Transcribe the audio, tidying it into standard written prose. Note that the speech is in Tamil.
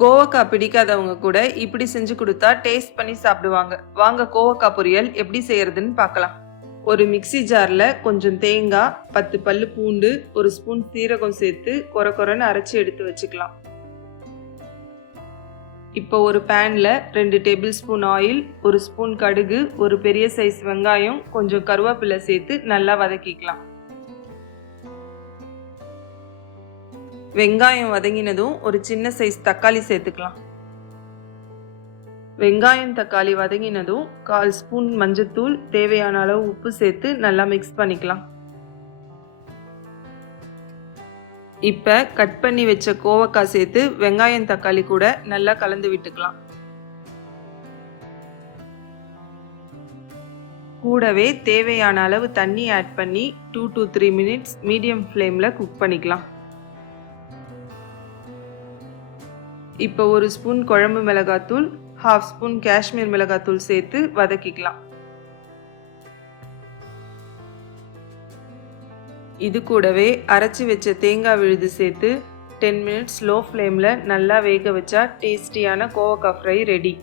கோவக்காய் பிடிக்காதவங்க கூட இப்படி செஞ்சு கொடுத்தா டேஸ்ட் பண்ணி சாப்பிடுவாங்க. வாங்க கோவக்காய் பொரியல் எப்படி செய்யறதுன்னு பார்க்கலாம். ஒரு மிக்ஸி ஜாரில் கொஞ்சம் தேங்காய், 10 பல்லு பூண்டு, ஒரு ஸ்பூன் சீரகம் சேர்த்து கொரன்னு அரைச்சி எடுத்து வச்சுக்கலாம். இப்போ ஒரு பேனில் 2 டேபிள் ஸ்பூன் ஆயில், ஒரு ஸ்பூன் கடுகு, ஒரு பெரிய சைஸ் வெங்காயம், கொஞ்சம் கருவேப்பிலை சேர்த்து நல்லா வதக்கிக்கலாம். வெங்காயம் வதங்கினதும் ஒரு சின்ன சைஸ் தக்காளி சேர்த்துக்கலாம். வெங்காயம் தக்காளி வதங்கினதும் 1/4 ஸ்பூன் மஞ்சத்தூள், தேவையான அளவு உப்பு சேர்த்து நல்லா மிக்ஸ் பண்ணிக்கலாம். இப்போ கட் பண்ணி வச்ச கோவக்காய் சேர்த்து வெங்காயம் தக்காளி கூட நல்லா கலந்து விட்டுக்கலாம். கூடவே தேவையான அளவு தண்ணி ஆட் பண்ணி 2 to 3 மினிட்ஸ் மீடியம் ஃப்ளேமில் குக் பண்ணிக்கலாம். இப்போ ஒரு ஸ்பூன் குழம்பு மிளகாத்தூள், 1/2 ஸ்பூன் காஷ்மீர் மிளகாத்தூள் சேர்த்து வதக்கிக்கலாம். இது கூடவே அரைச்சி வச்ச தேங்காய் விழுது சேர்த்து 10 மினிட்ஸ் லோ ஃப்ளேமில் நல்லா வேக வச்சா டேஸ்டியான கோவக்காய் ஃப்ரை ரெடி.